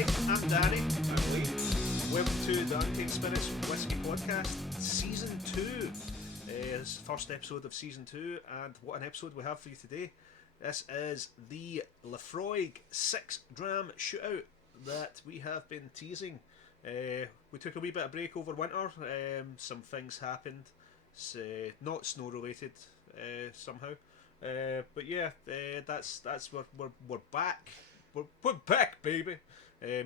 Hi, I'm Danny. I'm Lee. Welcome to the Untamed Spirits Whisky Podcast, Season 2. It's the first episode of Season 2, and what an episode we have for you today. This is the Laphroaig 6 Dram Shootout that we have been teasing. We took a wee bit of break over winter. Some things happened, not snow related somehow. But yeah, that's we're back. We're back, baby.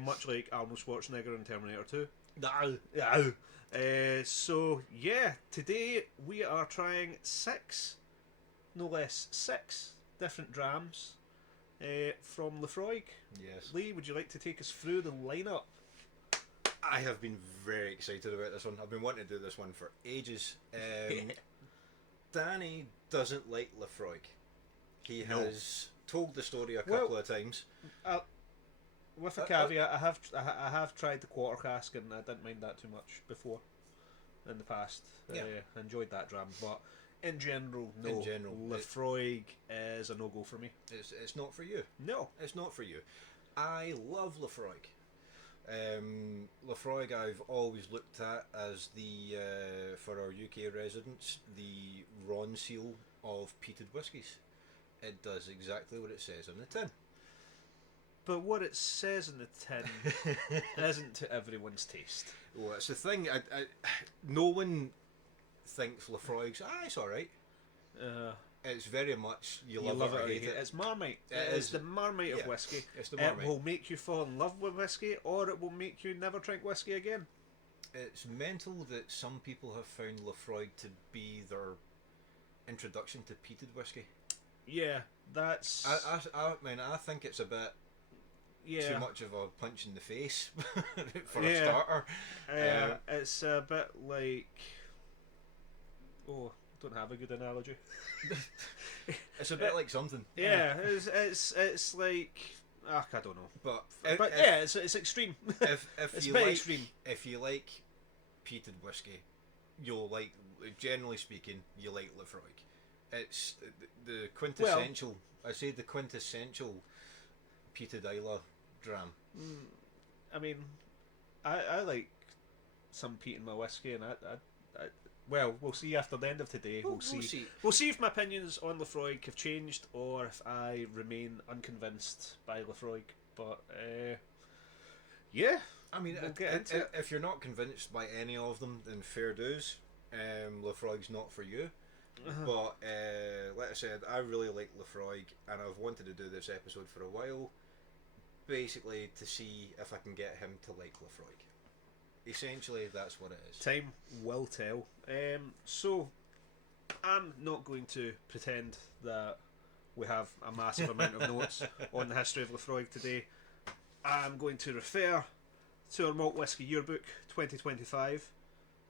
Much like Arnold Schwarzenegger in Terminator 2. So yeah, today we are trying no less six different drams from Laphroaig. Yes. Lee, would you like to take us through the lineup? I have been very excited about this one. I've been wanting to do this one for ages. Danny doesn't like Laphroaig. He has told the story a couple of times. With a caveat, I have tried the quarter cask and I didn't mind that too much before, in the past. Yeah. I enjoyed that dram, but in general, no. Laphroaig is a no-go for me. It's not for you. No. It's not for you. I love Laphroaig. Laphroaig I've always looked at as the, for our UK residents, the Ronseal of peated whiskies. It does exactly what it says on the tin. But what it says in the tin isn't to everyone's taste. Well, it's the thing. No one thinks Laphroaig's. It's alright. It's very much you love it or hate it. It's Marmite. It is the Marmite of whiskey. It's the Marmite. It will make you fall in love with whiskey, or it will make you never drink whiskey again. It's mental that some people have found Laphroaig to be their introduction to peated whiskey. Yeah, that's. I mean, I think it's a bit too much of a punch in the face for a starter. It's a bit like. Oh, don't have a good analogy. It's a bit like something. Yeah, it's like I don't know. But it's extreme. If it's you very like, extreme. If you like peated whiskey, you'll like. Generally speaking, you like Laphroaig. It's the quintessential. I say the quintessential peated Islay dram. I mean, I like some peat in my whiskey, and well, we'll see after the end of today. We'll see. We'll see if my opinions on Laphroaig have changed, or if I remain unconvinced by Laphroaig. But yeah, I mean, we'll get into it. If you're not convinced by any of them, then fair dues. Laphroaig's not for you. But like I said, I really like Laphroaig, and I've wanted to do this episode for a while, basically to see if I can get him to like Laphroaig. Essentially, that's what it is. Time will tell. So, I'm not going to pretend that we have a massive amount of notes on the history of Laphroaig today. I'm going to refer to our Malt Whisky Yearbook 2025.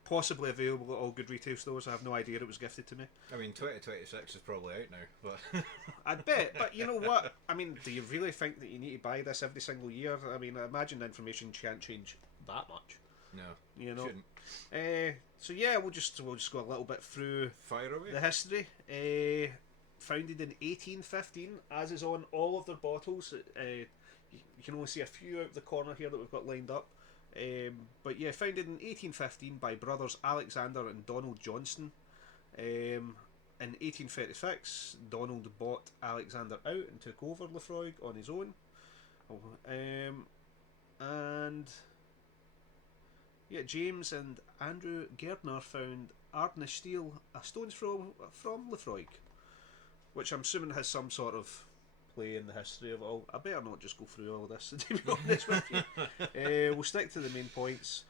Possibly available at all good retail stores. I have no idea it was gifted to me. I mean, 2026 is probably out now, but I'd bet. But you know what? I mean, do you really think that you need to buy this every single year? I mean, I imagine the information can't change that much. No, you know. Shouldn't. So yeah, we'll just go a little bit through Fire away. The history. Founded in 1815, as is on all of their bottles. You can only see a few out the corner here that we've got lined up. But yeah, founded in 1815 by brothers Alexander and Donald Johnston. In 1836, Donald bought Alexander out and took over Laphroaig on his own. And yeah, James and Andrew Gardner found Ardnish Steel, a stone's throw from Laphroaig, which I'm assuming has some sort of play in the history of it all. I better not just go through all of this, to be honest with you. We'll stick to the main points.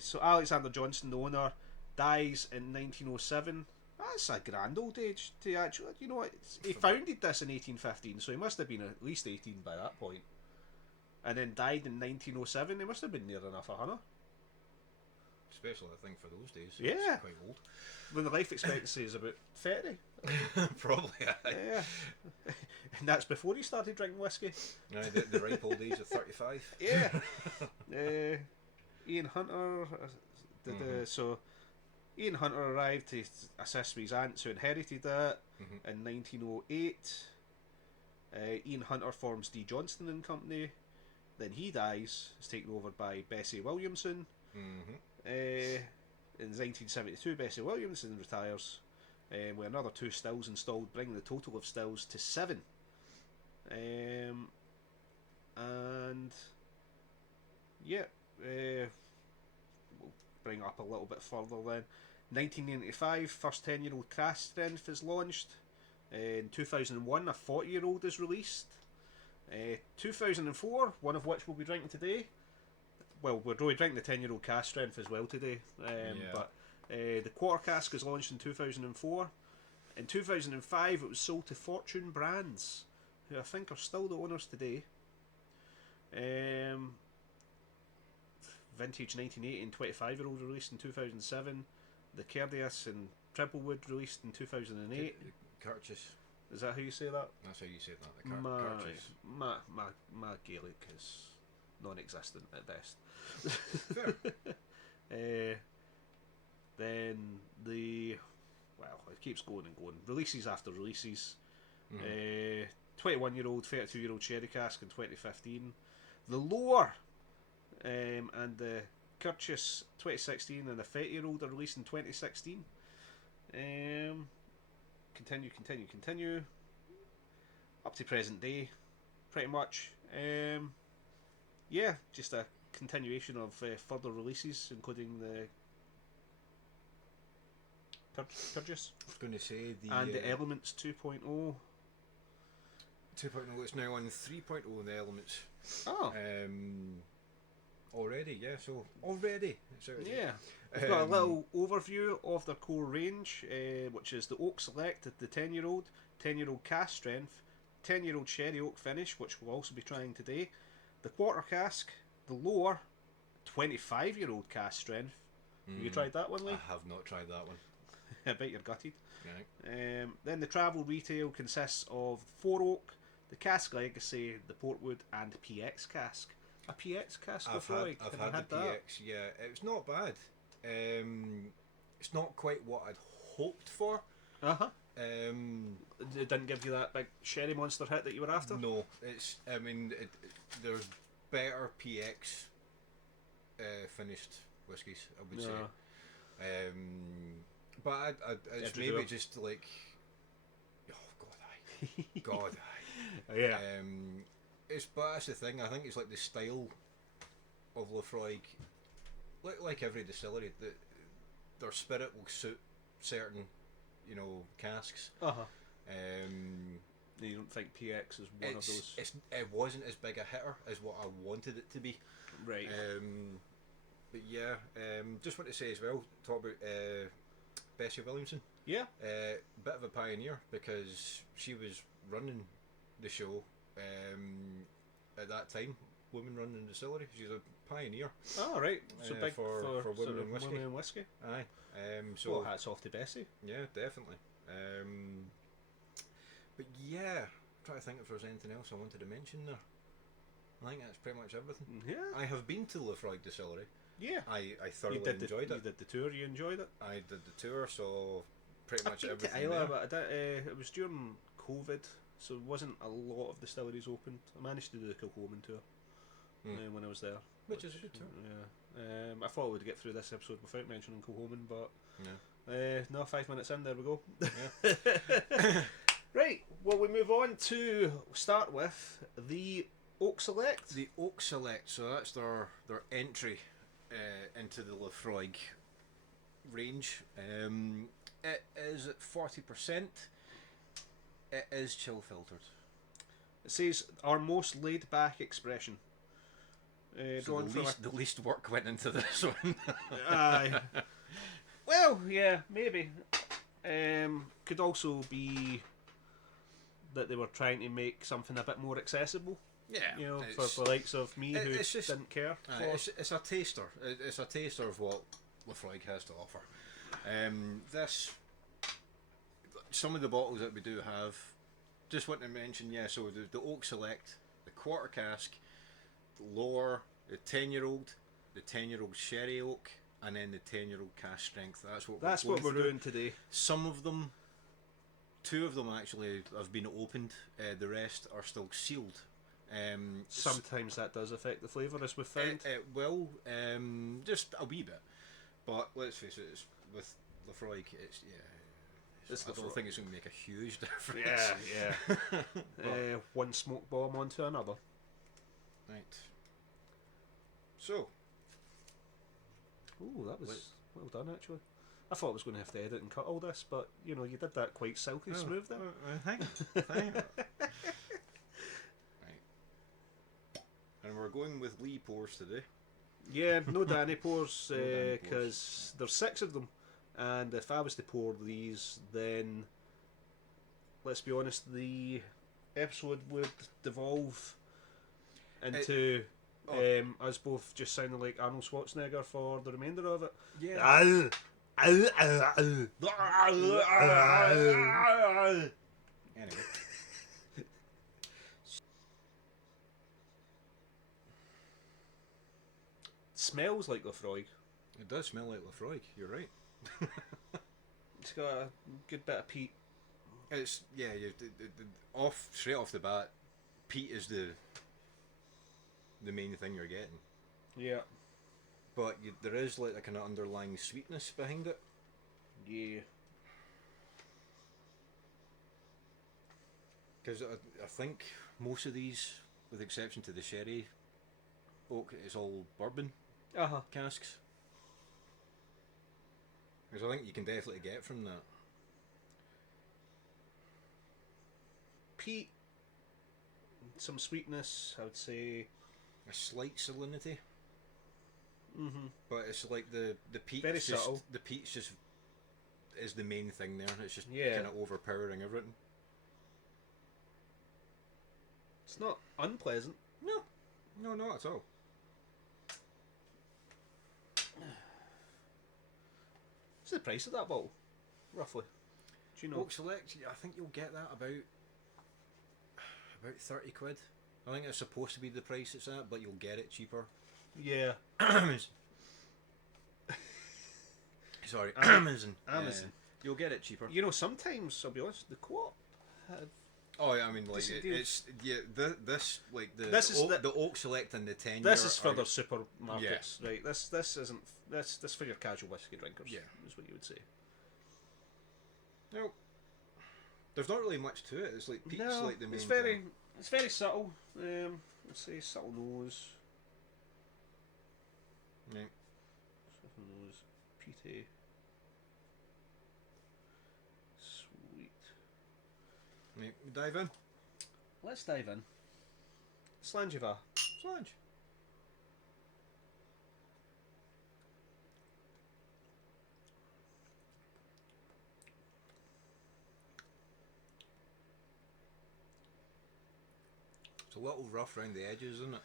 So Alexander Johnston, the owner, dies in 1907. That's a grand old age to actually, you know what, he founded this in 1815, so he must have been at least 18 by that point. And then died in 1907, he must have been near enough 100. Especially, I think, for those days. Yeah. It's quite old. When the life expectancy is about 30. Probably, yeah. And that's before he started drinking whiskey. The ripe old age of 35. Yeah. Ian Hunter so Ian Hunter arrived to assist with his aunts who inherited it in 1908. Ian Hunter forms D. Johnston and Company. Then he dies. It's taken over by Bessie Williamson. In 1972, Bessie Williamson retires, with another 2 stills installed, bringing the total of stills to 7. And yeah, we'll bring up a little bit further then. 1995, first 10-year-old cask strength is launched. In 2001, a 40-year-old is released. 2004, one of which we'll be drinking today. Well, we're really drinking the 10-year-old cask strength as well today. But the quarter cask is launched in 2004. In 2005, it was sold to Fortune Brands, who I think are still the owners today. Vintage 1980 and 25-year-old released in 2007. The Kerdias and Triplewood released in 2008. Kirches. Is that how you say that? That's how you say that. The Kirches. My Gaelic is non-existent at best. Fair. Then it keeps going and going. Releases after releases. 21-year-old, 32-year-old sherry cask in 2015. The Lore and the Kirches 2016 and the 30-year-old are released in 2016. Continue. Up to present day, pretty much. Just a continuation of further releases, including the Kirches. I was going to say the Elements 2.0. 2.0 is now on 3.0 in the Elements. Oh. Already, yeah. So already, it's out. Yeah. We've got a little overview of their core range, which is the Oak Select, the 10-year-old, 10-year-old cask strength, 10-year-old sherry oak finish, which we'll also be trying today, the quarter cask, the Lore, 25-year-old cask strength. Have you tried that one, Lee? I have not tried that one. I bet you're gutted. Right. Then the travel retail consists of 4 oak, the Cask Legacy, the Portwood, and PX cask. A PX cask, Laphroaig. I've had the PX. Yeah, it's not bad. It's not quite what I'd hoped for. It didn't give you that big sherry monster hit that you were after? No, it's. I mean, there's better PX finished whiskies, I would say. But it's maybe just like, God, aye. Yeah. But that's the thing. I think it's like the style of Laphroaig, like every distillery, that their spirit will suit certain, casks. You don't think PX is one of those? It wasn't as big a hitter as what I wanted it to be. Right. But yeah, just want to say as well, talk about Bessie Williamson. Yeah. Bit of a pioneer, because she was running the show at that time. Women running the distillery. She's a pioneer. Oh, right. So big for women in whiskey. Women in whiskey. Aye. So hats off to Bessie. Yeah, definitely. But yeah, I'm trying to think if there's anything else I wanted to mention there. I think that's pretty much everything. Yeah. I have been to Laphroaig Distillery. Yeah. I thoroughly enjoyed it. You did the tour, you enjoyed it? I did the tour, so pretty much I've been everything to Islay, there. but it was during COVID, so there wasn't a lot of distilleries open. I managed to do the Kilchoman tour when I was there. Which is a good tour. Yeah. I thought I would get through this episode without mentioning Kilchoman, but yeah. no, 5 minutes in, there we go. Yeah. Right, well, we move on to start with the Oak Select. The Oak Select, so that's their entry into the Laphroaig range. It is at 40%. It is chill filtered. It says our most laid back expression. So the least work went into this one. Aye. Well, yeah, maybe. Could also be that they were trying to make something a bit more accessible. Yeah, for the likes of me who didn't care. It's a taster. It's a taster of what Laphroaig has to offer. Some of the bottles that we do have, just want to mention, so the Oak Select, the quarter cask, the Lore, the 10-year-old, the 10-year-old sherry oak, and then the 10-year-old cask strength. That's what we're doing today. Some of them, 2 of them actually have been opened. The rest are still sealed. Sometimes that does affect the flavour, as we've found. It will, just a wee bit. But let's face it, with Laphroaig, I don't think it's going to make a huge difference. Yeah. One smoke bomb onto another. Right. So. Ooh, that was well done, actually. I thought I was going to have to edit and cut all this, but you know, you did that quite silky smooth there. Hang on. Right. And we're going with Lee pours today. Yeah, no Danny pours, No Danny pours. because there's 6 of them, and if I was to pour these, then let's be honest, the episode would devolve into us both just sounding like Arnold Schwarzenegger for the remainder of it. Yeah. Anyway. Smells like Laphroaig. It does smell like Laphroaig, you're right. It's got a good bit of peat. It's, straight off the bat, peat is the main thing you're getting. Yeah. But there is like a kind of underlying sweetness behind it. Yeah. Because I think most of these, with the exception to the sherry oak, it's all bourbon casks. Because I think you can definitely get from that. Peat, some sweetness, I would say. A slight salinity. Mm-hmm. But it's like the peat. Very subtle. The peat's just is the main thing there. It's just Yeah. kind of overpowering everything. It's not unpleasant. No, not at all. What's the price of that bottle, roughly? Do you know? Oak Select, I think you'll get that about 30 quid. I think it's supposed to be the price it's at, but you'll get it cheaper. Yeah. Sorry, Amazon. Amazon. You'll get it cheaper. You know, sometimes, I'll be honest, the Co-op have... Oh, yeah, I mean, like Decent deal. it's this like This is the Oak Select and the 10. This is for their supermarkets, right? This isn't this for your casual whiskey drinkers. Yeah, is what you would say. No, there's not really much to it. It's like peat's like the main. It's very subtle. Let's say subtle nose. Right. Subtle nose, peaty, sweet. Right, we dive in. Let's dive in. Slangiva. Slange. It's a little rough around the edges, isn't it?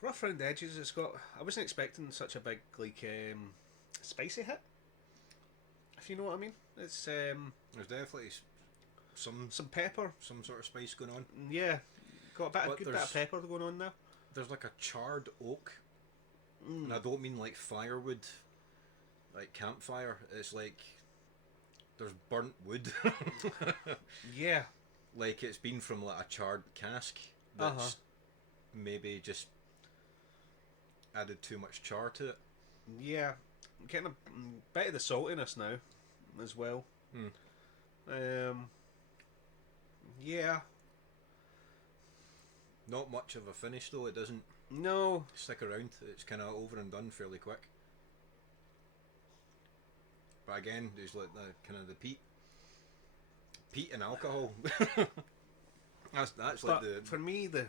Rough round the edges. It's got. I wasn't expecting such a big spicy hit. If you know what I mean. It's There's definitely some pepper. some sort of spice going on. Yeah, got a good bit there's- of pepper going on there. There's like a charred oak. And I don't mean like firewood, like campfire. It's like there's burnt wood. Yeah. Like it's been from like a charred cask that's maybe just added too much char to it. Yeah, getting a bit of the saltiness now, as well. Yeah. Not much of a finish though. It doesn't No. stick around. It's kind of over and done fairly quick. But again, there's like the kind of the peat and alcohol. that's But like the for me the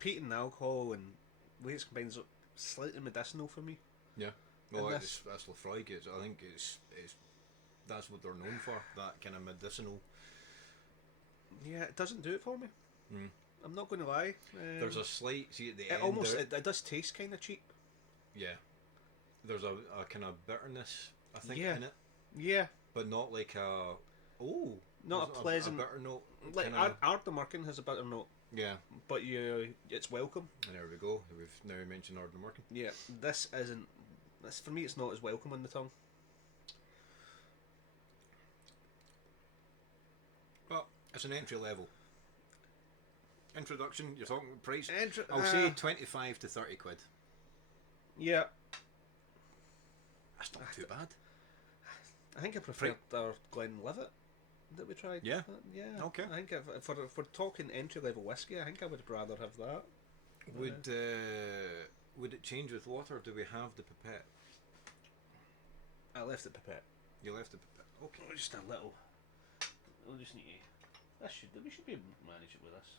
peat and alcohol and the way it's combined is slightly medicinal for me. yeah. Well, and that's Laphroaig. I think it's that's what they're known for. That kind of medicinal. Yeah, it doesn't do it for me. Mm. I'm not going to lie. There's a slight at the it end. almost there- it does taste kind of cheap. Yeah. There's a kind of bitterness, I think, Yeah. in it, Yeah, but not like a not a there's pleasant. a bitter note. Like Kinda, Ardnamurchan has a bitter note, yeah. but it's welcome. And there we go. We've now mentioned Ardnamurchan. Yeah, this isn't. This for me, it's not as welcome on the tongue. But It's an entry level. Introduction, you're talking price? I'll uh, say 25 to 30 quid. Yeah. That's not too bad. I think I preferred our Glenlivet that we tried. Yeah? Yeah. Okay. I think if we're talking entry level whiskey, I think I would rather have that. Would it change with water? Do we have the pipette? I left the pipette. You left the pipette. Okay. Oh, just a little. We'll just need to. We should be able to manage it with this.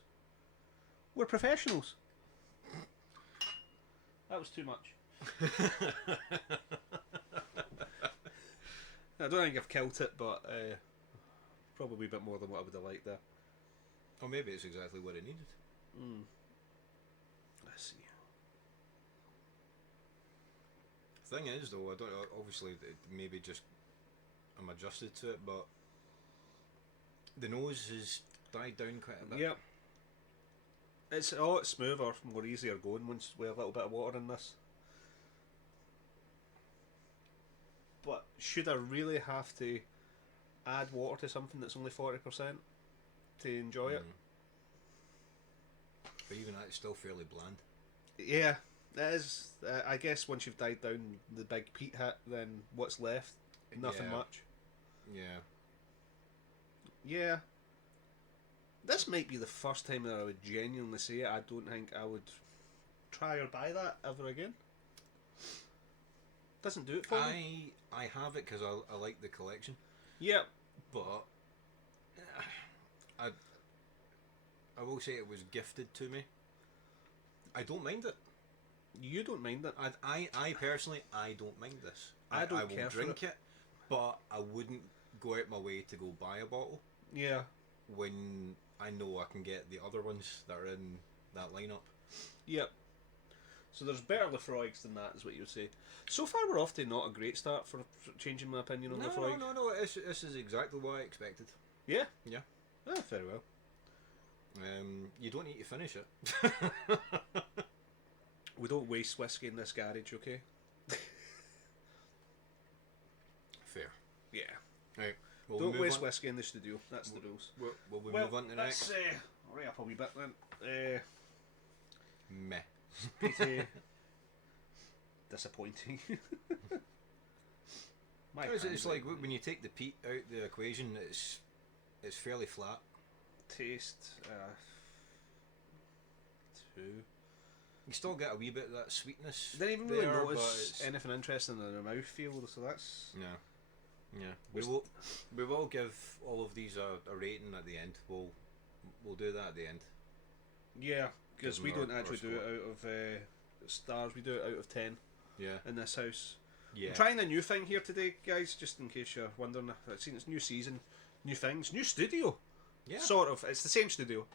We're professionals. That was too much. I don't think I've killed it, but probably a bit more than what I would have liked there. Or maybe it's exactly what it needed. Let's see. Thing is, though, I don't. Obviously, maybe just I'm adjusted to it, but the nose has died down quite a bit. Yep. It's smoother, more easier going once with a little bit of water in this. But should I really have to add water to something that's only 40% to enjoy it? But even that, it's still fairly bland. Yeah, it is. I guess once you've died down the big peat hit, then what's left? Nothing much. Yeah. Yeah. This might be the first time that I would genuinely say it. I don't think I would try or buy that ever again. Doesn't do it for me. I have it because I like the collection. Yep. But I will say it was gifted to me. I don't mind it. You don't mind it? I personally, I don't mind this. I don't I will care drink for it, but I wouldn't go out my way to go buy a bottle Yeah. when I know I can get the other ones that are in that lineup. Yep. So there's better Laphroaigs than that, is what you would say. So far, we're off to not a great start for changing my opinion on Laphroaig. No. This is exactly what I expected. Yeah? Yeah. Ah, very well. You don't need to finish it. We don't waste whiskey in this garage, okay? Fair. Yeah. Right. Don't waste whiskey in the studio. That's the rules. Will we move on to the next? Hurry up a wee bit then. Meh. Pretty disappointing. It's like when you take the peat out the equation, it's fairly flat. Taste 2. You still get a wee bit of that sweetness. Didn't even really there, notice anything interesting in the mouthfeel, so that's... Yeah. We will give all of these a rating at the end. We'll do that at the end. Yeah, because we don't our actually do it out of stars, we do it out of 10 in this house. Yeah. I'm trying a new thing here today, guys, just in case you're wondering. I've seen it's new season, new things, new studio. Yeah. Sort of. It's the same studio.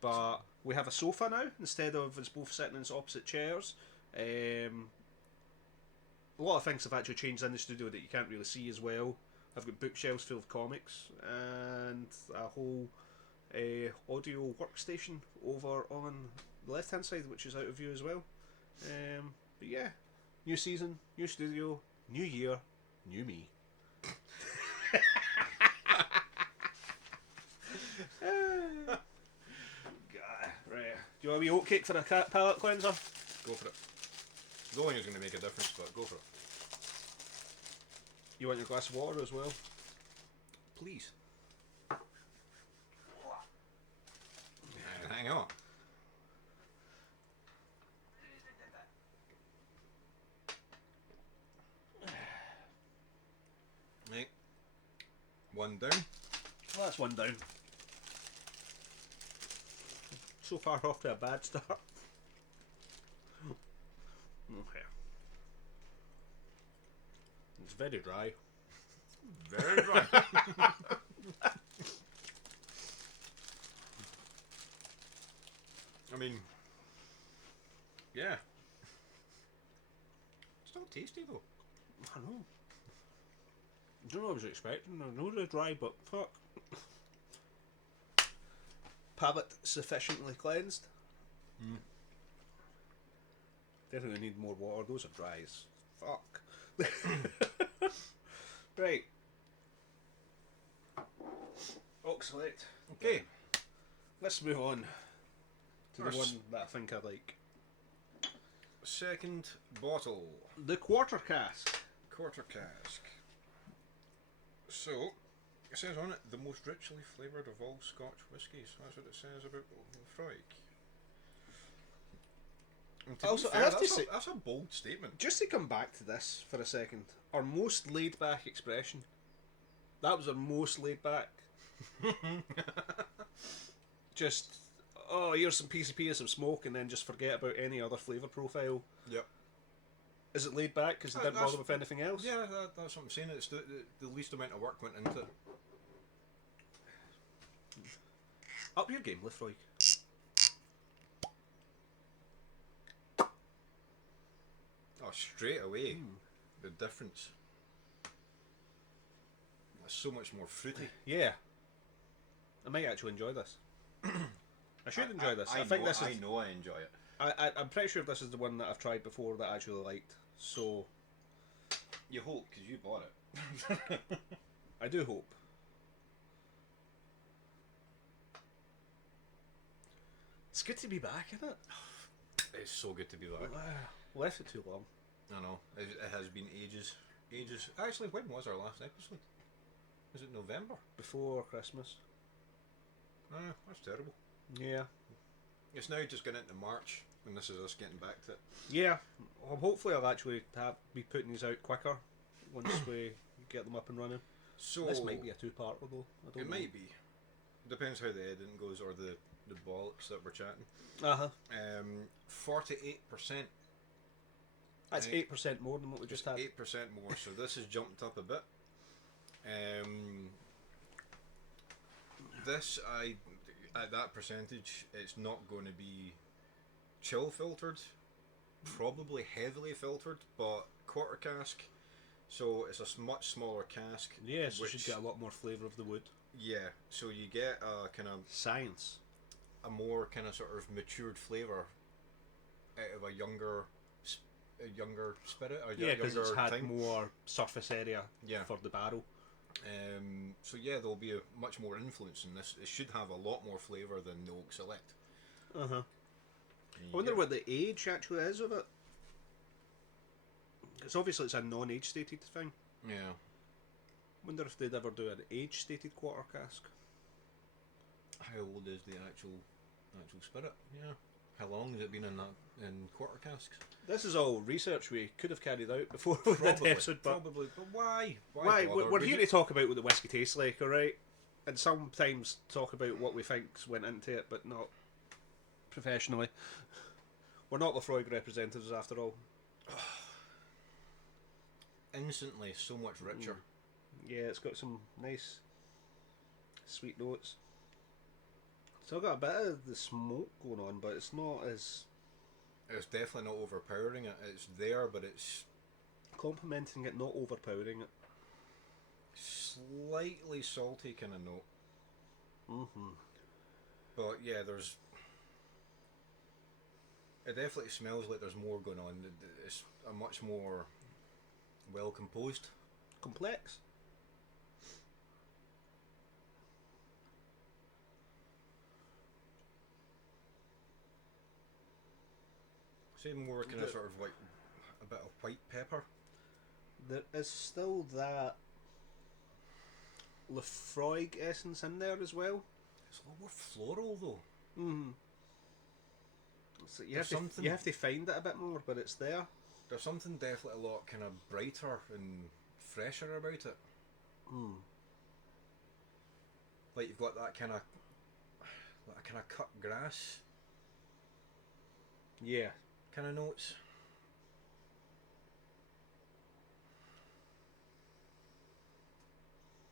But we have a sofa now instead of us both sitting in opposite chairs. A lot of things have actually changed in the studio that you can't really see as well. I've got bookshelves full of comics and a whole audio workstation over on the left hand side, which is out of view as well. But yeah, new season, new studio, new year, new me. Right. Do you want a wee oatcake for a palate cleanser? Go for it. I don't think it's going to make a difference, but go for it. You want your glass of water as well? Please. Hang on. Right. One down. Well, that's one down. So far off to a bad start. Okay. It's very dry. Very dry. I mean, yeah. Still tasty though. I know. I don't know what I was expecting. I know they're dry, but fuck. Palate sufficiently cleansed. Definitely need more water. Those are dry as fuck. Right. Oak Select. Okay. Let's move on to Our the one that I think I like. Second bottle. The quarter cask. Quarter cask. So, it says on it, the most richly flavoured of all Scotch whiskies. That's what it says about Laphroaig. And to Also, be I fair, have to say, that's a bold statement. just to come back to this for a second, our most laid back expression. That was our most laid back. Just, oh, here's some PCP and some smoke, and then just forget about any other flavour profile. Yep. Is it laid back because they didn't bother with anything else? Yeah, that's what I'm saying. It's the least amount of work went into it. Up your game, Laphroaig. Oh, straight away, the difference. It's so much more fruity. Yeah. I might actually enjoy this. I should enjoy this. I think this is. I know I enjoy it. I'm pretty sure this is the one that I've tried before that I actually liked. So You hope, because you bought it. I do hope. It's good to be back, isn't it? It's so good to be back. Left it too long. I know. It has been ages. Ages. Actually, when was our last episode? Was it November? Before Christmas. That's terrible. Yeah. It's now just getting into March, and this is us getting back to it. Yeah. Well, hopefully I'll actually be putting these out quicker once we get them up and running. So This might be a two-parter though. I don't know. might be. Depends how the editing goes, or the bollocks that we're chatting. 48%. That's 8% more than what we just had. 8% more, so this has jumped up a bit. This, at that percentage, it's not going to be chill filtered, probably heavily filtered, but quarter cask, so it's a much smaller cask. Yeah, so you should get a lot more flavour of the wood. Yeah, so you get a kind of Science. a more kind of sort of matured flavour out of a younger spirit. Yeah, because it's had thing. more surface area Yeah. for the barrel. So yeah, there'll be a much more influence in this. It should have a lot more flavour than the Oak Select. I wonder what the age actually is of it. Because obviously it's a non-age stated thing. Yeah. Wonder if they'd ever do an age stated quarter cask. How old is the actual spirit? Yeah. How long has it been in quarter casks? This is all research we could have carried out before we did the episode, but Probably, but why? why? bother? We're here to talk about what the whiskey tastes like, alright? And sometimes talk about what we think went into it, but not professionally. We're not Laphroaig representatives after all. Instantly so much richer. Yeah, it's got some nice sweet notes. Still got a bit of the smoke going on, but it's not as It's definitely not overpowering it. It's there, but it's complementing it, not overpowering it. slightly salty kind of note. But yeah, it definitely smells like there's more going on. It's a much more well composed. Complex. Say more kind of sort of like a bit of white pepper. There is still that Laphroaig essence in there as well. It's a lot more floral though. So you have to find it a bit more, but it's there. There's something definitely a lot kind of brighter and fresher about it. Like you've got that kind of cut grass Yeah. kind of notes.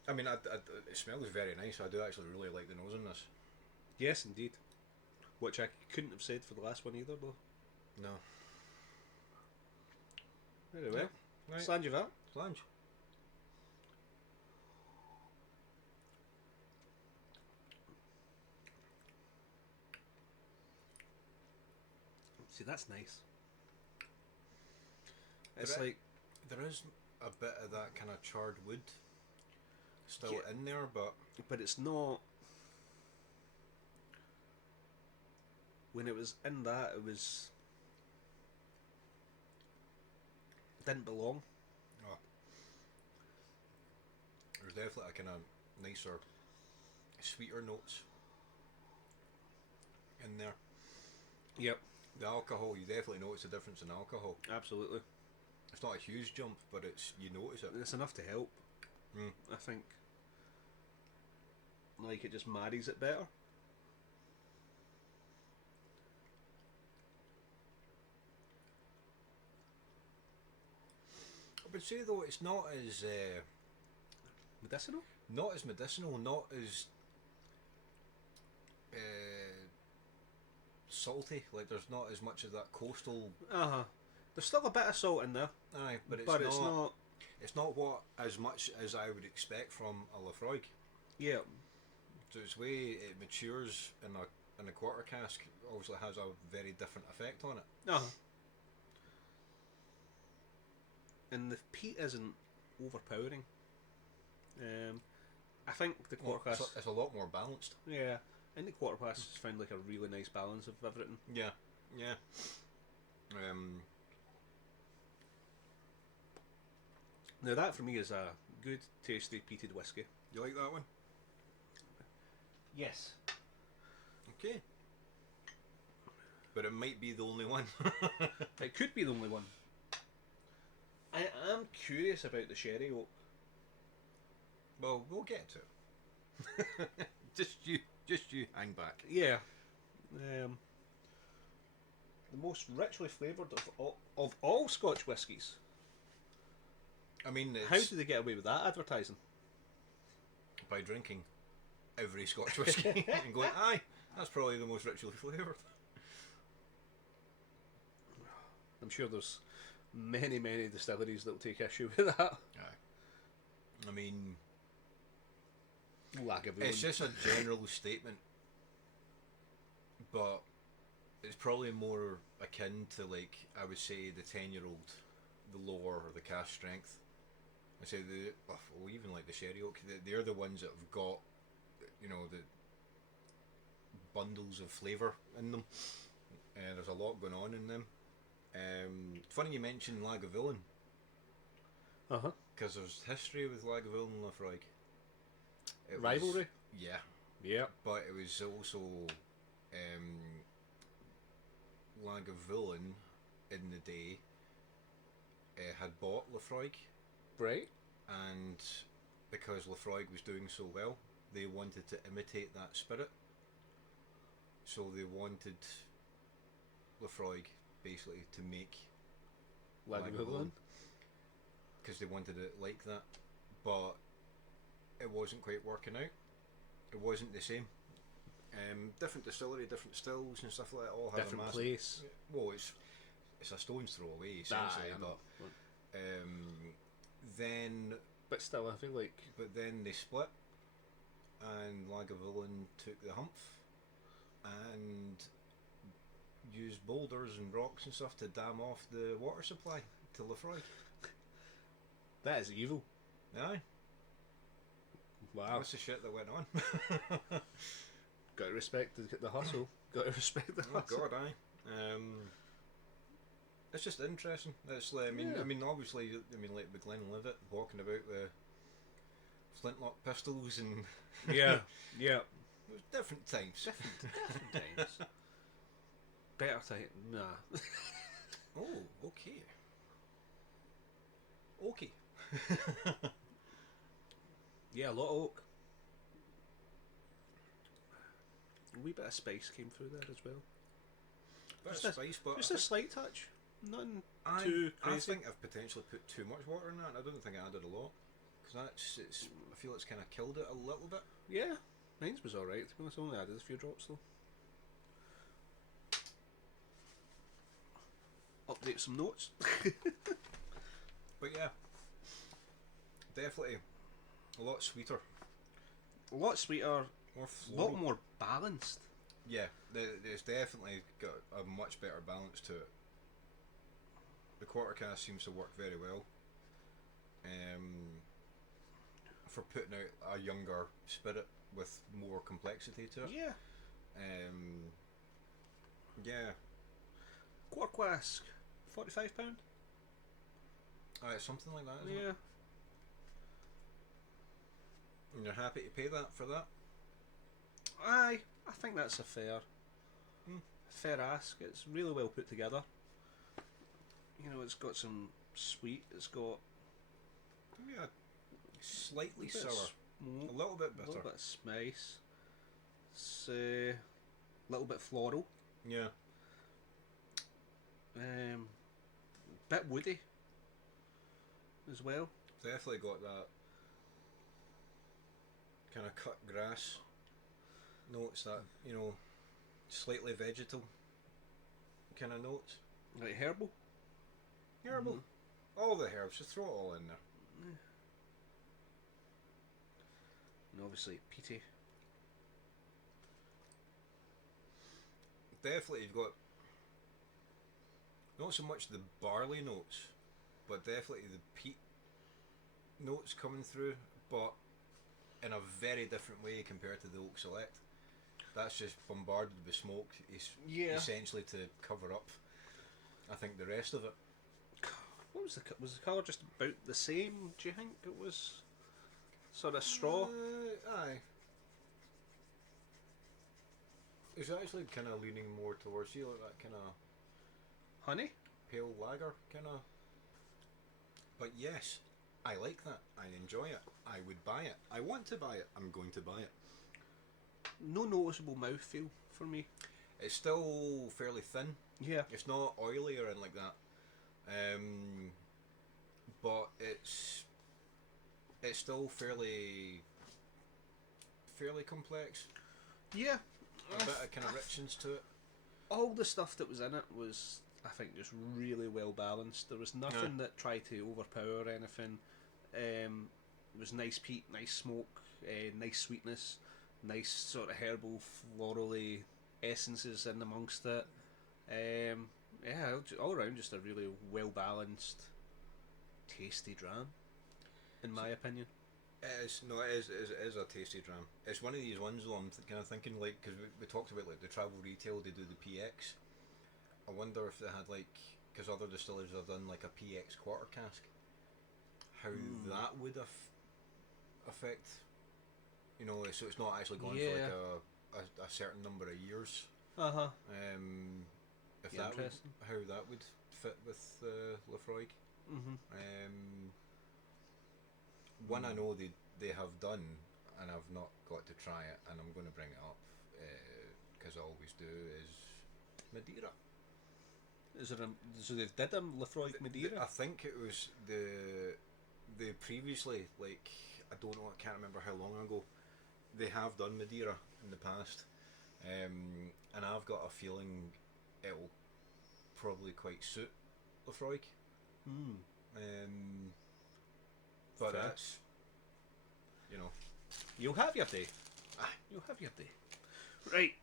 I mean, it smells very nice. I do actually really like the nose in this. Yes, indeed. Which I couldn't have said for the last one either, though. No. Very well. Right. Slange of that. Flange. See, that's nice. It's There like there is a bit of that kind of charred wood. still Yeah. in there, but it's not. When it was in that, it was didn't belong. oh, there's definitely a kind of nicer, sweeter notes in there. Yep, The alcohol, you definitely notice the difference in alcohol. absolutely. It's not a huge jump, but you notice it. It's enough to help. I think. Like it just marries it better. I would say though it's not as Medicinal? not as medicinal, not as salty. Like there's not as much of that coastal. There's still a bit of salt in there, Aye, but but it's not. It's not what as much as I would expect from a Laphroaig. Yeah, So its way it matures in a quarter cask obviously has a very different effect on it. And the peat isn't overpowering. I think the quarter class. It's a lot more balanced. Yeah, I think the quarter class has found like a really nice balance of everything. Yeah. Now that for me is a good, tasty peated whiskey. You like that one? Yes. Okay. But it might be the only one. It could be the only one. I am curious about the sherry oak. Well, we'll get to it. just you hang back. Yeah. The most richly flavoured of all Scotch whiskies. I mean, How do they get away with that advertising? by drinking every Scotch whiskey and going, aye, that's probably the most richly flavoured. I'm sure there's many distilleries that will take issue with that. Aye. I mean, Lagavulin. it's just a general statement, but it's probably more akin to, like, I would say the 10-year-old, the Lore or the Cask strength. I say even like the sherry oak, they're the ones that have got, you know, the bundles of flavour in them. There's a lot going on in them. It's funny you mentioned Lagavulin. Because there's history with Lagavulin and Laphroaig. Rivalry? Yeah. But it was also Lagavulin in the day had bought Laphroaig. Right. And because Laphroaig was doing so well, they wanted to imitate that spirit. So they wanted Laphroaig basically to make Lagavulin. Because they wanted it like that. But it wasn't quite working out. It wasn't the same. Different distillery, different stills and stuff like that all have Different a massive place. Well, it's a stone's throw away essentially, But still, I feel like but then they split, and Lagavulin took the hump and used boulders and rocks and stuff to dam off the water supply to Laphroaig. that is evil. Aye, Wow. that's the shit that went on. Got to respect the hustle. Got to respect the Oh hustle. God, aye. It's just interesting. It's like, Yeah. I mean, obviously, like with Glenlivet walking about with flintlock pistols and Yeah. it was different times. Different times. Better time. Nah. Oh, okay. Okay. Yeah, a lot of oak. A wee bit of spice came through there as well. Bit Just of a- spice, but Just a slight touch. Nothing I, too I crazy. think I've potentially put too much water in that. I don't think I added a lot because I feel it's kind of killed it a little bit. Yeah, mine was alright. To be honest, I only added a few drops though. Update some notes. But yeah, definitely a lot sweeter, A lot sweeter, more a floral. lot more balanced. Yeah, there's definitely got a much better balance to it. The quarter cast seems to work very well. for putting out a younger spirit with more complexity to it. Yeah. Yeah. Quarter cask, £45. It's something like that, isn't it? Yeah. And you're happy to pay that for that? Aye, I think that's a fair Hmm. fair ask. It's really well put together. You know, it's got some sweet, it's got Yeah. Slightly a bit of sour. smoke, A little bit a bitter. little bit of spice. It's a little bit floral. Yeah. Bit woody as well. Definitely got that kind of cut grass notes, that, you know, slightly vegetal kind of notes. Like herbal. Herbal. Mhm. All the herbs, just throw it all in there. And obviously peaty. Definitely you've got not so much the barley notes, but definitely the peat notes coming through, but in a very different way compared to the Oak Select. That's just bombarded with smoke, Yeah. essentially to cover up, I think, the rest of it. What was was the colour just about the same? Do you think it was sort of straw? Aye. It's actually kind of leaning more towards you, like that kind of Honey? pale lager kind of. But yes, I like that. I enjoy it. I would buy it. I want to buy it. I'm going to buy it. No noticeable mouthfeel for me. It's still fairly thin. Yeah. It's not oily or anything like that. But it's still fairly complex. Yeah. A bit of kind of richness to it. All the stuff that was in it was, I think, just really well balanced. There was nothing that tried to overpower anything. It was nice peat, nice smoke, nice sweetness, nice sort of herbal, florally essences in amongst it. Yeah, all around just a really well balanced, tasty dram, in my opinion. It is a tasty dram. It's one of these ones though. I'm kind of thinking, like, because we talked about like the travel retail, they do the PX. I wonder if they had, like, because other distilleries have done like a PX quarter cask, how that would affect. You know, so it's not actually going for like a certain number of years. Uh-huh. If Yeah, that would, interesting. how that would fit with Laphroaig. One I know they have done, and I've not got to try it, and I'm going to bring it up because I always do, is Madeira. Is there so they did Laphroaig Madeira? I think it was they previously, like, I don't know, I can't remember how long ago, they have done Madeira in the past, and I've got a feeling it'll probably quite suit Laphroaig. But Fair. that's, you know, You'll have your day. Aye. You'll have your day. Right.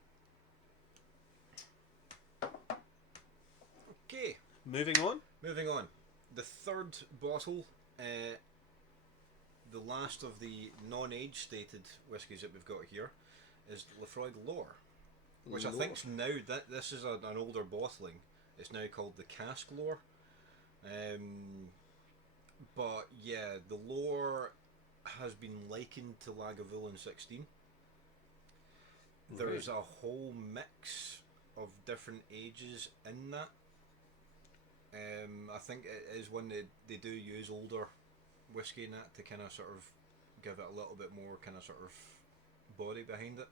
okay. Moving on. Moving on. The third bottle, the last of the non-age stated whiskies that we've got here, is Laphroaig Lore, which I Lore. think's now that this is an older bottling. It's now called the Cask Lore. But yeah, the Lore has been likened to Lagavulin 16. There's a whole mix of different ages in that. I think it is one they do use older whiskey in that to kind of sort of give it a little bit more kind of sort of body behind it.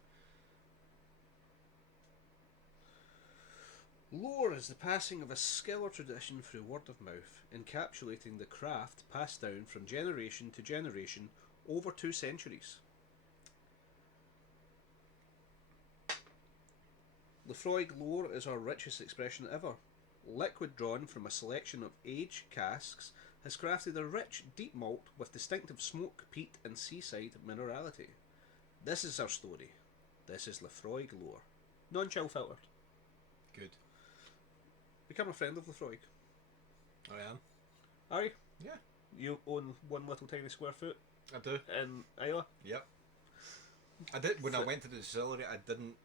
Lore is the passing of a skill or tradition through word of mouth, encapsulating the craft passed down from generation to generation over 2 centuries. Laphroaig Lore is our richest expression ever. Liquid drawn from a selection of aged casks has crafted a rich, deep malt with distinctive smoke, peat and seaside minerality. This is our story. This is Laphroaig Lore. Non-chill filtered. Good. Become a friend of Laphroaig. I am. Are you? Yeah. You own one little tiny square foot? I do. in Islay. Yep. I did when I went to the distillery. I didn't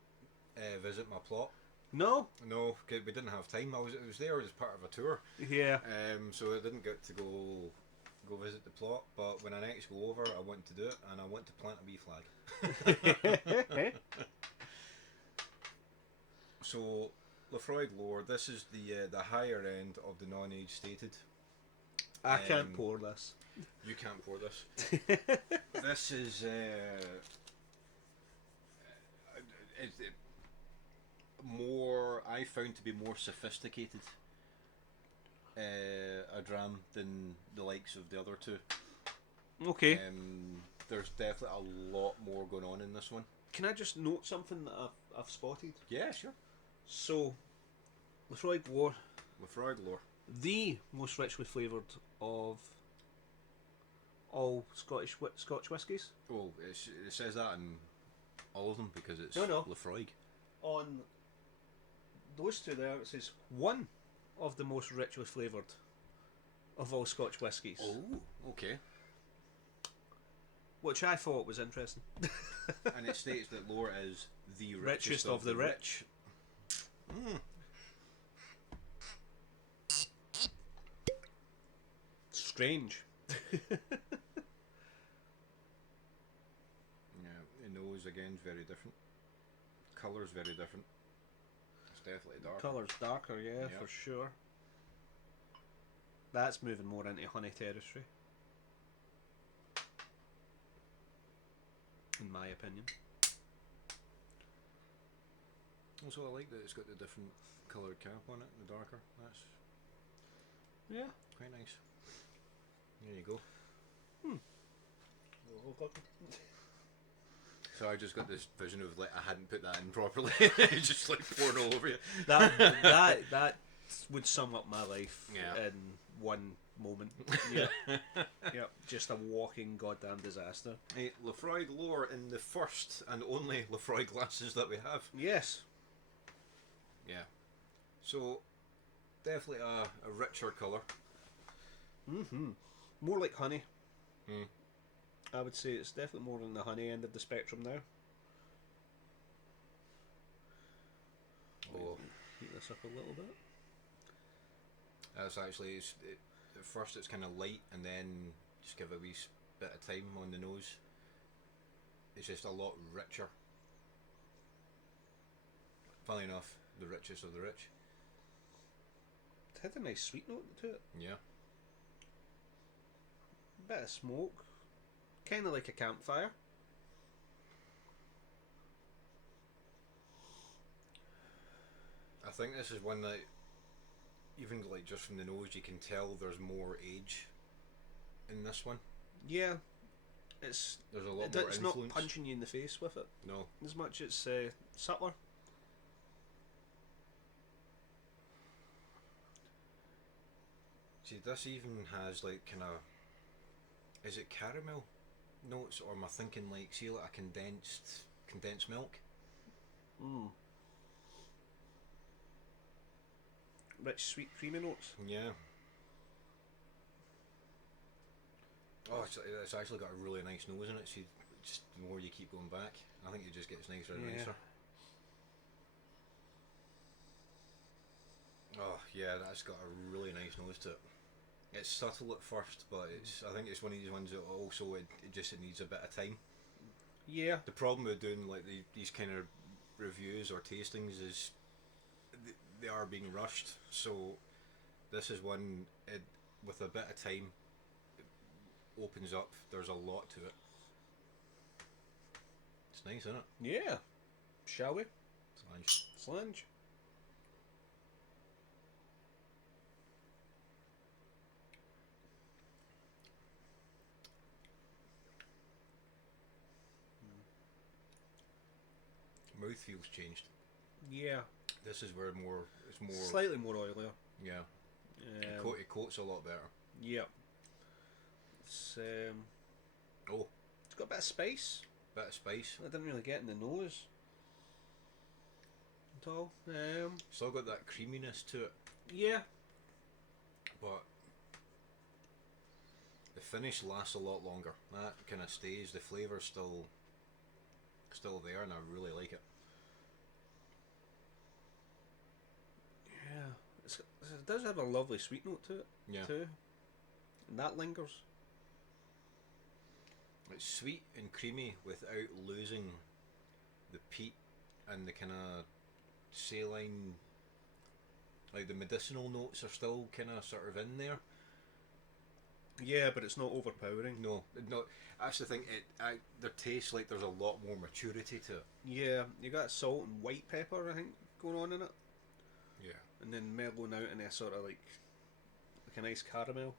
visit my plot. No. No, 'cause we didn't have time. It was there as part of a tour. Yeah. So I didn't get to go visit the plot. But when I next go over, I want to do it, and I want to plant a wee flag. So, Laphroaig Lore. This is the higher end of the non-age stated. I can't pour this. You can't pour this. This is more. I found to be more sophisticated a dram than the likes of the other two. Okay. There's definitely a lot more going on in this one. Can I just note something that I've spotted? Yeah, sure. So, Laphroaig Lore, Laphroaig Lore. the most richly flavoured of all Scotch whiskies. Well, it says that in all of them because it's No. Laphroaig. On those two there, it says one of the most richly flavoured of all Scotch whiskies. Oh, okay. Which I thought was interesting. And it states that Lore is the Richest of the rich. Strange. Yeah, the nose again is very different. Colour's very different. It's definitely dark. Colour's darker, yeah, Yep. for sure. That's moving more into honey territory. In my opinion. Also, I like that it's got the different coloured cap on it, the darker. That's Yeah. quite nice. There you go. So I just got this vision of like I hadn't put that in properly. It's just like pouring all over you. That would sum up my life Yeah. in one moment. Yeah. Yep. Just a walking goddamn disaster. Hey, Laphroaig Lore in the first and only Laphroaig glasses that we have. Yes. Yeah. So definitely a richer colour. Mm-hmm. More like honey. Hmm. I would say it's definitely more on the honey end of the spectrum now. Oh. Heat this up a little bit. That's actually at first it's kind of light, and then just give a wee bit of time on the nose. It's just a lot richer. Funny enough, the richest of the rich. It had a nice sweet note to it. Yeah. Bit of smoke. Kind of like a campfire. I think this is one that, even like just from the nose, you can tell there's more age in this one. Yeah. It's There's a lot more it's influence. not punching you in the face with it No. as much. It's subtler. See, this even has like kind of, is it caramel notes, or am I thinking like, see, like a condensed milk? Mm. Rich, sweet, creamy notes. Yeah. Oh, it's actually got a really nice nose in it. See, just the more you keep going back, I think it just gets nicer and Yeah. nicer. Oh yeah, that's got a really nice nose to it. It's subtle at first, but I think it's one of these ones that also it needs a bit of time. Yeah. The problem with doing like these kind of reviews or tastings is they are being rushed. So this is one with a bit of time. It opens up. There's a lot to it. It's nice, isn't it? Yeah. Shall we? Slange. Slange. Mouthfeel's changed. Yeah. This is where it's more. Slightly more oilier. Yeah. It coats a lot better. Yeah. It's Oh, it's got a bit of spice. bit of spice. I didn't really get in the nose at all. Still got that creaminess to it, Yeah. but The finish lasts a lot longer. That kind of stays. The flavour's still there, and I really like it. Yeah, it does have a lovely sweet note to it. Yeah. Too, and that lingers. It's sweet and creamy without losing the peat and the kind of saline. Like the medicinal notes are still kind of sort of in there. Yeah, but it's not overpowering. No. That's the thing. There tastes like there's a lot more maturity to it. Yeah, you got salt and white pepper, I think, going on in it, Yeah. and then mellowing out in a sort of like a nice caramel.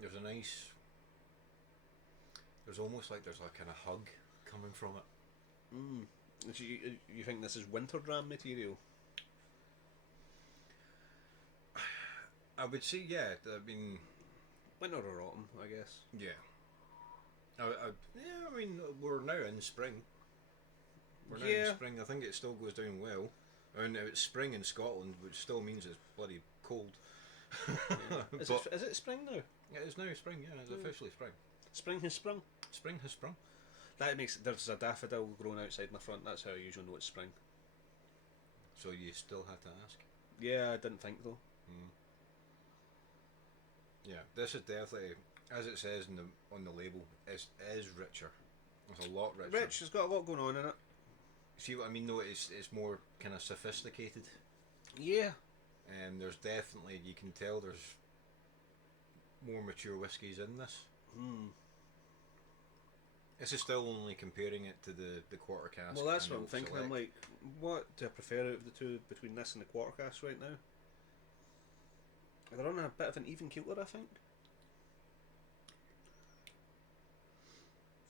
There's a nice. There's almost like there's a kind of hug coming from it. You think this is winter dram material? I would say, yeah. I mean, Winter or autumn, I guess. yeah. I mean, we're now in spring. We're now in spring. I think it still goes down well. I mean, it's spring in Scotland, which still means it's bloody cold. Is it spring now? Yeah, it's now spring. Yeah, it's officially spring. Spring has sprung. Spring has sprung. That makes there's a daffodil growing outside my front. That's how I usually know it's spring. So you still have to ask. Yeah, I didn't think though. Yeah, this is definitely, as it says on the label, is richer. It's a lot richer. Rich, it's got a lot going on in it. See what I mean? Though it's more kind of sophisticated. Yeah. And there's definitely, you can tell there's more mature whiskies in this. This is still only comparing it to the quarter cask. Well, that's and what I'm Oak thinking. Select. I'm like, what do I prefer out of the two between this and the quarter cask right now? They're on a bit of an even keeler, I think.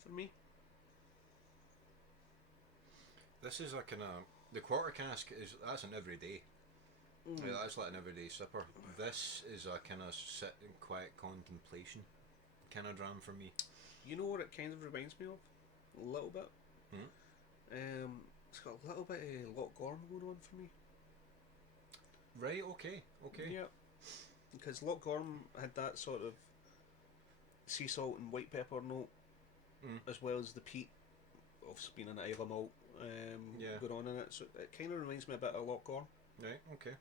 For me. This is a kind of, the quarter cask that's an everyday. Yeah, that's like an everyday sipper. This is a kind of sit in quiet contemplation kind of dram for me. You know what it kind of reminds me of? A little bit. It's got a little bit of Loch Gorm going on for me. Right, okay. Yeah. Because Loch Gorm had that sort of sea salt and white pepper note, as well as the peat of being an Islay malt going on in it. So it kind of reminds me a bit of Loch Gorm. Right, okay.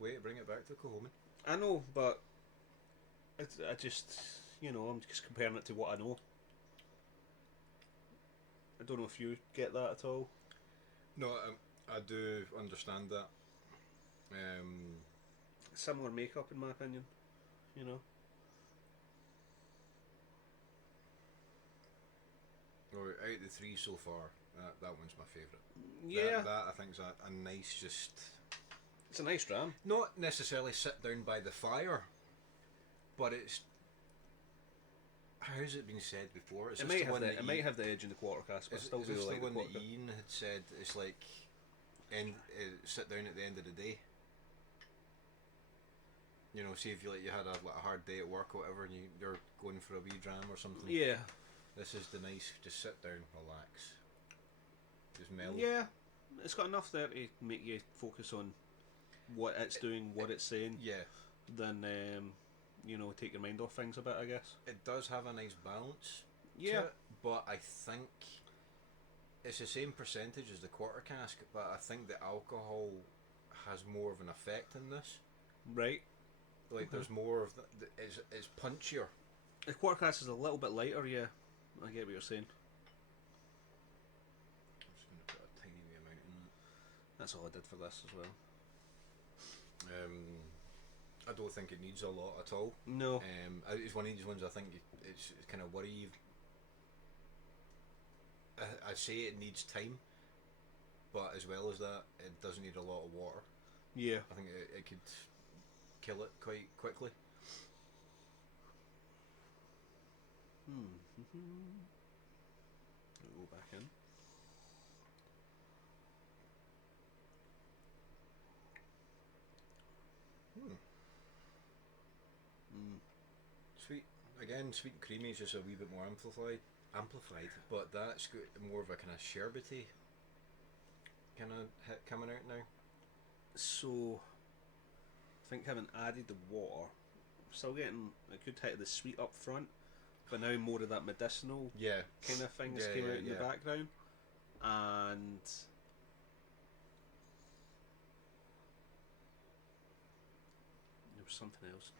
Way to bring it back to Coleman. I know, but I just, I'm just comparing it to what I know. I don't know if you get that at all. No, I do understand that. Similar makeup, in my opinion. Well, out of the three so far, that one's my favourite. Yeah. That I think is a nice just... It's a nice dram. Not necessarily sit down by the fire, but it's... How's it been said before? It might have the edge in the quarter cask, but I still do like the the one quarter that Ian had said, it's like sit down at the end of the day. See if you had a hard day at work or whatever, and you're going for a wee dram or something. Yeah. This is the nice, just sit down, relax, just mellow. Yeah, it's got enough there to make you focus on what it's doing, what it's saying. Yeah. Then take your mind off things a bit, I guess. It does have a nice balance. Yeah. To it, but I think it's the same percentage as the quarter cask, but I think the alcohol has more of an effect in this. Right. Like there's more of it's punchier. The quarter cask is a little bit lighter, yeah. I get what you're saying. I'm just going to put a tiny wee amount in it. That's all I did for this as well. I don't think it needs a lot at all. No. It's one of these ones I think it's kind of worry you. I say it needs time, but as well as that, it doesn't need a lot of water. Yeah. I think it could kill it quite quickly. We'll go back in. Sweet again, sweet and creamy is just a wee bit more amplified, but that's got more of a kind of sherbety kind of hit coming out now. So, I think having added the water, still getting a good hit of the sweet up front, but now more of that medicinal Yeah. kind of things came out in the background, and there was something else.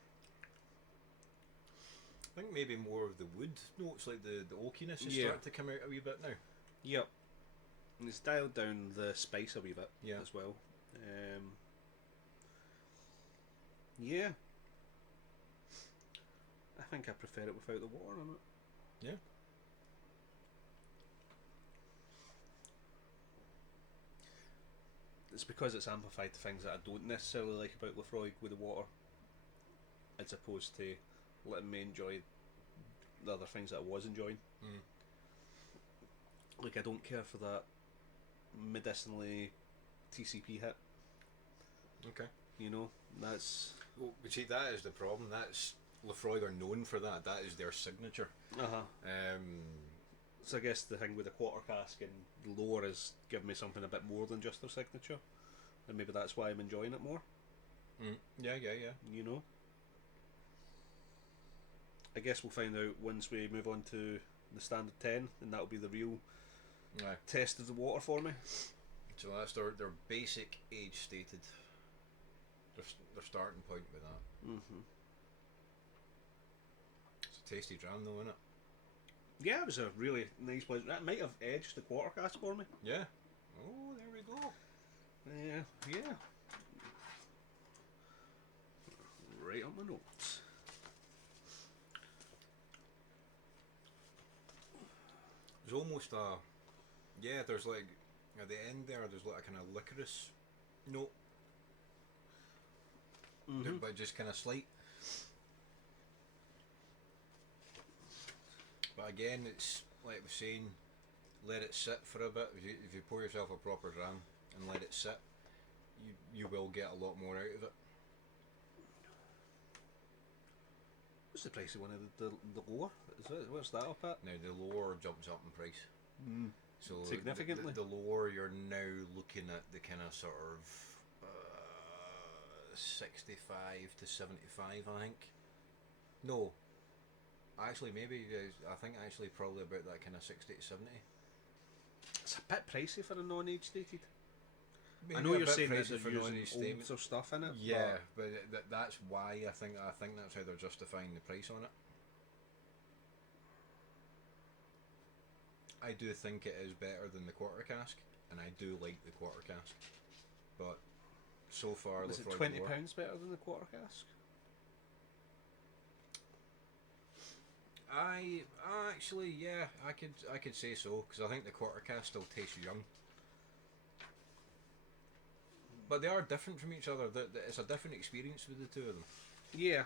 I think maybe more of the wood notes, like the oakiness is Yeah. starting to come out a wee bit now. Yep. And it's dialed down the spice a wee bit Yeah. as well. Yeah. I think I prefer it without the water on it. Yeah. It's because it's amplified the things that I don't necessarily like about Laphroaig with the water, as opposed to letting me enjoy the other things that I was enjoying. Like, I don't care for that medicinally TCP hit. Okay. You know, that's... Well, but see, that is the problem. That's Laphroaig are known for that. That is their signature. So I guess the thing with the quarter cask and Lore is giving me something a bit more than just their signature, and maybe that's why I'm enjoying it more. Yeah. You know, I guess we'll find out once we move on to the standard 10, and that'll be the real test of the water for me. So that's their basic age stated. Their starting point with that. It's a tasty dram though, isn't it? Yeah, it was a really nice place. That might have edged the quarter cask for me. Yeah. Oh, there we go. Yeah. Right on my notes. There's almost there's like, at the end there's like a kind of licorice note. But just kind of slight. But again, it's like we're saying, let it sit for a bit. If you pour yourself a proper dram and let it sit, you will get a lot more out of it. What's the price of one of the Lore? What's that up at? Now the Lore jumps up in price. So Significantly? The Lore, you're now looking at the kind of sort of 65 to 75, I think. No. Actually, maybe, I think actually probably about that kind of 60 to 70. It's a bit pricey for a non-age stated. Maybe I know a you're bit saying that pricey they're for using non-age statement. older stuff in it. Yeah, but that's why I think that's how they're justifying the price on it. I do think it is better than the quarter cask, and I do like the quarter cask. But so far, is it Laphroaig £20 Lore, better than the quarter cask? I actually, yeah, I could say so, because I think the quarter cask still tastes young. But they are different from each other. It's a different experience with the two of them. Yeah.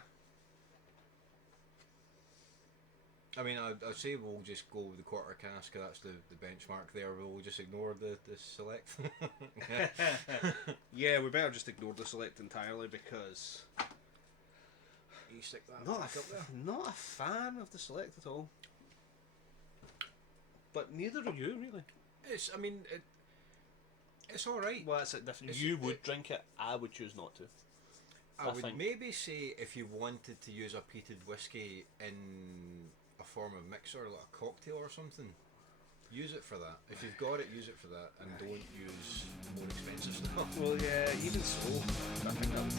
I mean, I'd say we'll just go with the quarter cask, 'cause that's the benchmark there. We'll just ignore the select. Yeah, we better just ignore the select entirely because You stick that not back up there. not a fan of the select at all. But neither are you, really. It's, I mean, it's all right. Well, that's it. Different. It's- You would drink it. I would choose not to. I would think. maybe say if you wanted to use a peated whiskey in a form of mixer, like a cocktail or something, use it for that. If you've got it, use it for that, and don't use more expensive stuff. Well, yeah. Even so, I think that would